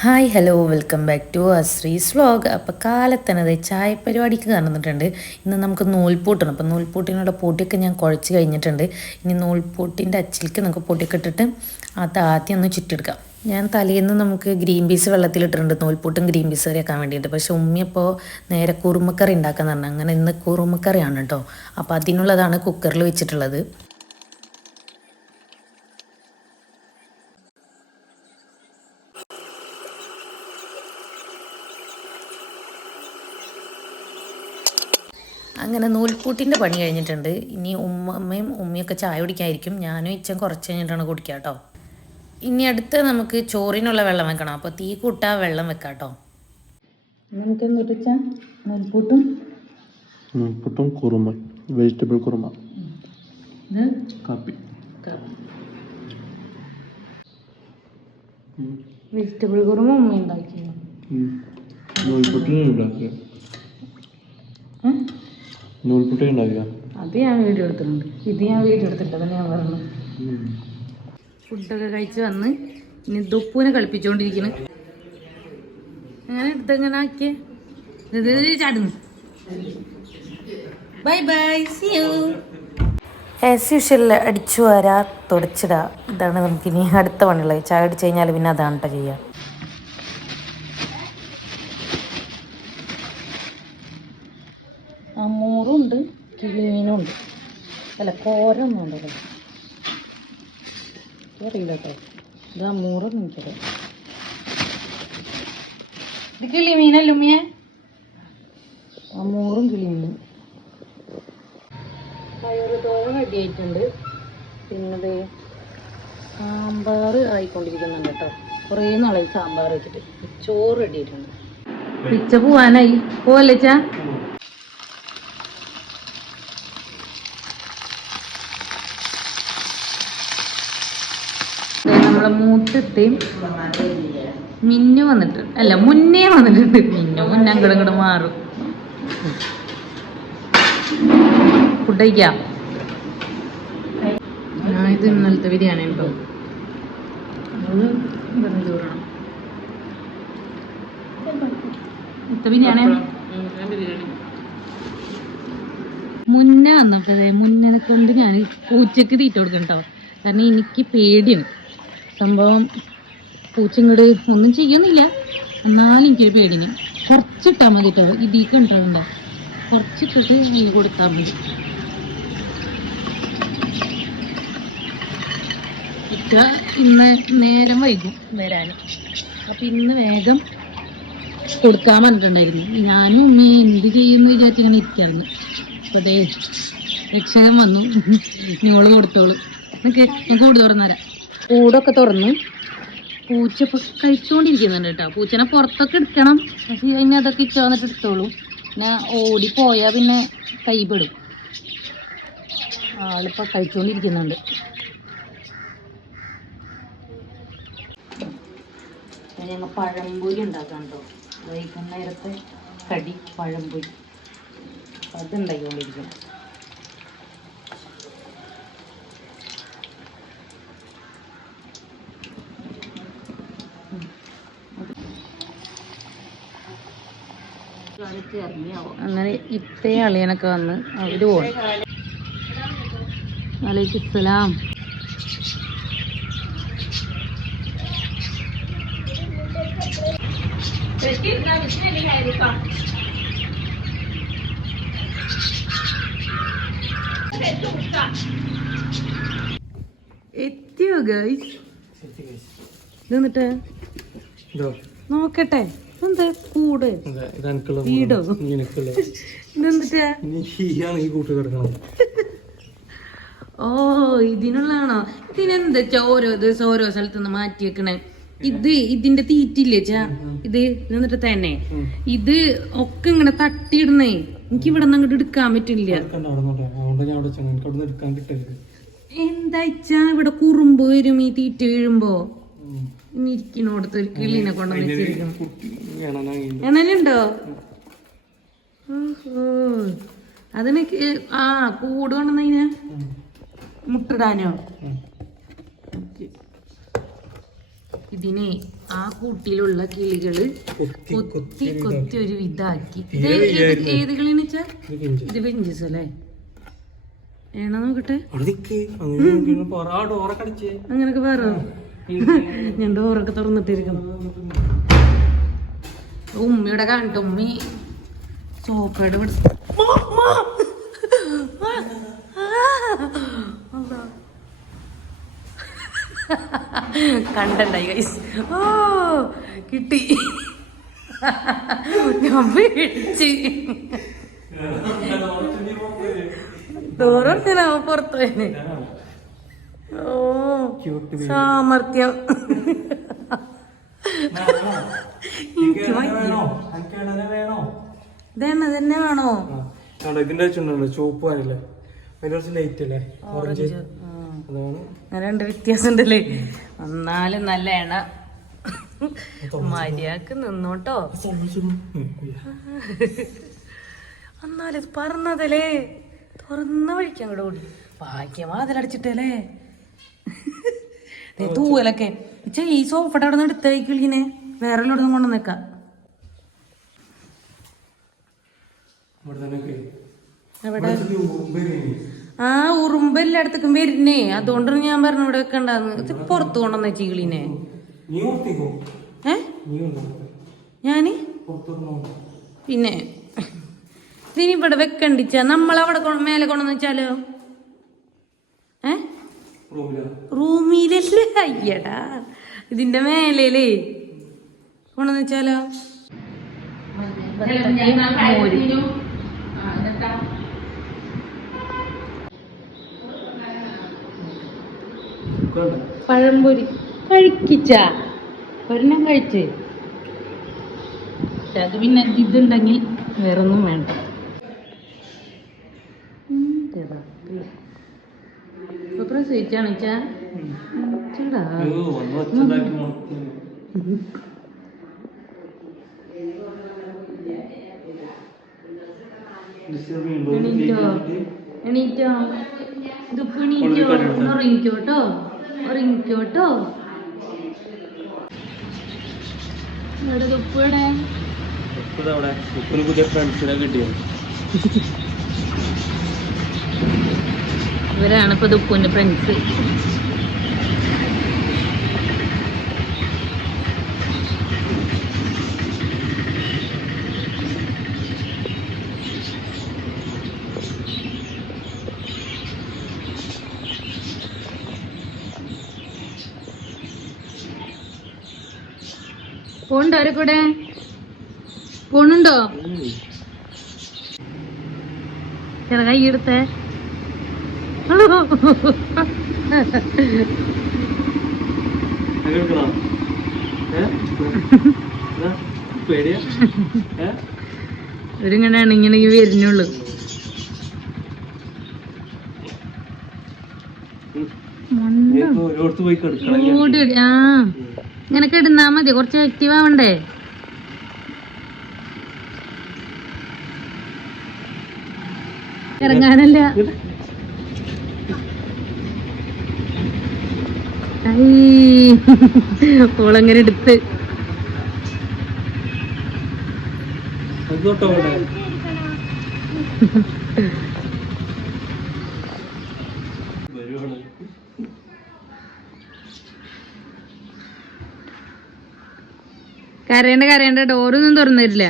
Hi hello welcome back to Ashree's vlog അപ്പോൾ കാലത്തനത് ചായ പരിപാടിക്ക് കാണുന്നിട്ടുണ്ട് ഇന്ന് നമുക്ക് നൂൽപൂട്ടാണ്. അപ്പോൾ നൂൽപൂട്ടിനോട് പൊടിയൊക്കെ ഞാൻ കുഴച്ച് കഴിഞ്ഞിട്ടുണ്ട്. ഇനി നൂൽപൂട്ടിന്റെ അച്ചിലേക്ക് നമുക്ക് പൊടിയൊക്കെ ഇട്ടിട്ട് അത് ആദ്യം ഒന്ന് ചുറ്റെടുക്കാം. ഞാൻ തലേന്ന് നമുക്ക് ഗ്രീൻ പീസ് വെള്ളത്തിലിട്ടിട്ടുണ്ട്. നൂൽപൂട്ടും ഗ്രീൻ പീസ് കറിയാക്കാൻ വേണ്ടിയിട്ട്. പക്ഷേ ഉമ്മിയപ്പോൾ നേരെ കുറുമക്കറി ഉണ്ടാക്കാൻ പറഞ്ഞു. അങ്ങനെ ഇന്ന് കുറുമക്കറിയാണ് കേട്ടോ. അപ്പോൾ അതിനുള്ളതാണ് കുക്കറിൽ വെച്ചിട്ടുള്ളത്. അങ്ങനെ നൂൽപൂട്ടിന്റെ പണി കഴിഞ്ഞിട്ടുണ്ട്. ഇനി ഉമ്മയും ഉമ്മയൊക്കെ ചായ കുടിക്കായിരിക്കും ഞാനും ഇച്ചൻ കുറച്ച് കഴിഞ്ഞിട്ടാണ് കുടിക്കുക കേട്ടോ. ഇനി അടുത്ത് നമുക്ക് ചോറിനുള്ള വെള്ളം വെക്കണം. അപ്പോൾ തീ കൂട്ടാ വെള്ളം വെക്കാം കേട്ടോ. നമുക്ക് എന്തൊട്ട് നൂൽപ്പൂട്ടും? നൂൽപൂട്ടും പുട്ടും കുറുമ വെജിറ്റബിൾ കുറുമ. കാപ്പി. വെജിറ്റബിൾ കുറുമ ഉമ്മ ഉണ്ടാക്കി നൂൽപുട്ടിന് ഉണ്ടാക്കിയ? നൂൽപുട്ടി ഉണ്ടാക്കിയ അത് ഞാൻ വീഡിയോ എടുത്തിട്ടുണ്ട്. ഇത് ഞാൻ വീഡിയോ എടുത്തിട്ടത് ഞാൻ പറഞ്ഞു ഫുഡൊക്കെ കഴിച്ച് വന്ന് ഇനി ദുപ്പൂനെ കളിപ്പിച്ചുകൊണ്ടിരിക്കുന്നു അങ്ങനെ എടുത്തങ്ങനെ ആക്കിയേ? ചാടുന്നു. Bye bye see you as usual അടിച്ചു വരാ തുടച്ചിടുക ഇതാണ് നമുക്കിനി അടുത്ത പണിയുള്ളത്. ചായ അടിച്ചു കഴിഞ്ഞാൽ പിന്നെ അതാണ് കേട്ടോ ചെയ്യുക അമൂറുണ്ട് കിളിമീനുണ്ട് അല്ല കോരൊന്നും ഉണ്ടല്ലോ അറിയില്ല കേട്ടോ. ഇത് അമ്മൂറൊന്നും എനിക്കറിയാം ഇത് കിളിമീനല്ലേ ഉമ്മിയെ അമൂറും കിളിമീനും പയറുതോരൻ റെഡി ആയിട്ടുണ്ട്. പിന്നത് സാമ്പാർ ആയിക്കൊണ്ടിരിക്കുന്നുണ്ട് കേട്ടോ. കുറേ നാളായി സാമ്പാർ വെച്ചിട്ട്. ചോറ് റെഡി ആയിട്ടുണ്ട്. പിച്ച പോവാനായി. പോവല്ലേ ചാ നമ്മളെ മൂത്തത്തെയും മിന്നു വന്നിട്ട്. അല്ല മുന്നേ വന്നിട്ടുണ്ട്. മിന്നു മുന്നേ അങ്ങോട്ട് ഇങ്ങോട്ട് മാറും. ഫുഡ് കഴിക്കാം? ഇത് ഇന്നലത്തെ ബിരിയാണി ഇന്നത്തെ ബിരിയാണി? മുന്നേ വന്നപ്പോഴേ മുന്നേ കൊണ്ട് ഞാൻ പൂച്ചക്ക് തീറ്റ കൊടുക്കണം കേട്ടോ കാരണം എനിക്ക് പേടിയാണ്. സംഭവം പൂച്ച ഒന്നും ചെയ്യുന്നില്ല. എന്നാലും എനിക്കൊരു പേടിന് കുറച്ചിട്ടാൽ മതി കേട്ടോ ഇതിക്ക് ഉണ്ടാവണ്ട കുറച്ചിട്ടിട്ട് ഈ കൊടുത്താൽ മതി. ഇന്ന് നേരം വൈകും വരാൻ അപ്പം ഇന്ന് വേഗം കൊടുക്കാൻ പറഞ്ഞിട്ടുണ്ടായിരുന്നു. ഞാനും ഉമ്മയും എന്ത് ചെയ്യുമെന്ന് വിചാരിച്ചിങ്ങനെ ഇരിക്കാന്ന് അപ്പോൾ അതേ രക്ഷകൻ വന്നു. നിങ്ങൾ കൊടുത്തോളൂ. എനിക്ക് ഞാൻ കൂട് തുറന്നുതരാം കൂടൊക്കെ തുറന്നു പൂച്ച ഇപ്പൊ കഴിച്ചുകൊണ്ടിരിക്കുന്നുണ്ട് കേട്ടോ പൂച്ചനെ പുറത്തൊക്കെ എടുക്കണം. പക്ഷെ പിന്നെ അതൊക്കെ ഇച്ച വന്നിട്ട് എടുത്തോളൂ. പിന്നെ ഓടിപ്പോയാൽ പിന്നെ കൈപെടും. ആളിപ്പോ കഴിച്ചുകൊണ്ടിരിക്കുന്നുണ്ട് ഞങ്ങൾ പഴംപൊരി ഉണ്ടാക്കാം കേട്ടോ വൈകുന്നേരത്തെ കടി പഴംപൊരി. അപ്പൊ അങ്ങനെ ഇപ്പേ അളിയനൊക്കെ വന്ന് അവർ പോയി. വലൈക്കും സലാം. എത്തിയോ ഗൈസ് നിന്നിട്ട് നോക്കട്ടെ. എന്താ കൂട്. വീടോ. ഓ ഇതിനുള്ളതാണോ? ഇതിനെന്താ ഓരോ ദിവസം ഓരോ സ്ഥലത്ത് നിന്ന് മാറ്റി വെക്കണേ? ഇത് ഇതിന്റെ തീറ്റില്ലേ ചാ? ഇത് എന്നിട്ട് തന്നെ? ഇത് ഒക്കെ ഇങ്ങനെ തട്ടിയിടണേ എനിക്ക് ഇവിടെ നിന്ന് അങ്ങോട്ട് എടുക്കാൻ പറ്റില്ല എന്താ ഇവിടെ കുറുമ്പ് വരും ഈ തീറ്റ വീഴുമ്പോ. ഇനി ഇരിക്കണോടത്ത് ഒരു കിളിനെ കൊണ്ടുവന്ന് വെച്ചിരിക്കണം. ഓഹോ. അതിന് ആ കൂട് കൊണ്ടുവന്നതിന് മുട്ടിടാനോ? ഇതിനെ ആ കൂട്ടിലുള്ള കിളികൾ കൊത്തി കൊത്തി ഒരു വിധാക്കി ഏത് കിളിന്ന് വെച്ചാ? ഇത് പിഞ്ചസ് അല്ലേ? ഏണ നോക്കട്ടെ? അങ്ങനൊക്കെ പറ. ഞാൻ ഡോറൊക്കെ തുറന്നിട്ടിരിക്കും ഉമ്മയുടെ കണ്ടു ഉമ്മി. സോപ്പയുടെ കണ്ടായി ഗൈസ് ഓ കിട്ടി. ഞാൻ പേടിച്ച് ഡോറൊക്കെ പുറത്തു തന്നെ ഓ. സാമർത്ഥ്യം എനിക്ക്. വേണോ വേണോ? ഇതെണ്ണ തന്നെ വേണോ? അവിടെ ഇതിന്റെ വെച്ചിട്ടുണ്ടല്ലോ ചുവപ്പ് വരല്ലേ ലൈറ്റ് അല്ലേ? ഓറഞ്ച്. അങ്ങനെ രണ്ട് വ്യത്യാസം ഉണ്ടല്ലേ എന്നാലും നല്ല എണ്ണ മര്യാദയ്ക്ക് നിന്നോട്ടോ. എന്നാലും ഇത് പറഞ്ഞതല്ലേ തുറന്ന വഴിക്കാൻ കൂടെ കൂടി ഭാഗ്യമാ അതിലടിച്ചിട്ടല്ലേ? തൂവലൊക്കെ ഇച്ച ഈ സോഫയുടെ അവിടെ നിന്ന് എടുത്തേക്കിളിനെ വേറെ എല്ലാം കൊണ്ട് ഇരിക്കുന്നു. ആ ഉറുമ്പ് എല്ലായിടത്തേക്കും വരുന്നേ. അതുകൊണ്ടാണ് ഞാൻ പറഞ്ഞു ഇവിടെ വെക്കണ്ടെന്ന്. പുറത്ത് കൊണ്ടുവന്ന ചീളിനെ ഏ. ഞാൻ? പിന്നെ ഇനി ഇവിടെ വെക്കണ്ടിച്ച. നമ്മളവിടെ മേലെ കൊണ്ടുവന്ന് വെച്ചാലോ? റൂമിലല്ലേ? അയ്യടാ. ഇതിന്റെ മേലേ പോണെന്ന് വെച്ചാലോ? പഴംപൊരി. കഴിക്കിച്ച. ഒരെണ്ണം കഴിച്ച്. പക്ഷെ അത് പിന്നെ ഇതുണ്ടെങ്കിൽ വേറൊന്നും വേണ്ട. പ്രസവിച്ചാണ് ചേടാ? എണീറ്റോ ഉറങ്ങിക്കോട്ടോ ഉറങ്ങിക്കോട്ടോ ഇവിടെ പുതിയ ഫ്രണ്ട്സിനെ കിട്ടിയോ ഇവരാണ് ഇപ്പൊ ദുപ്പുവിന്റെ ഫ്രണ്ട്സ് പോണ്ടോ അവരെ കൂടെ പോണുണ്ടോ ചില കൈ എടുത്തേ ഇവരിങ്ങനെയാണ് ഇങ്ങനെ ഈ വരുന്നുള്ളൂ. ഓടി. ആ. ഇങ്ങനെ കിടന്നാ മതി കുറച്ച് ആക്റ്റീവ് ആവണ്ടേ? ഇറങ്ങാനല്ല. ഓളങ്ങനെ എടുത്ത്. കരയണ്ട കരയണ്ട ഡോറൊന്നും തുറന്നു തരില്ല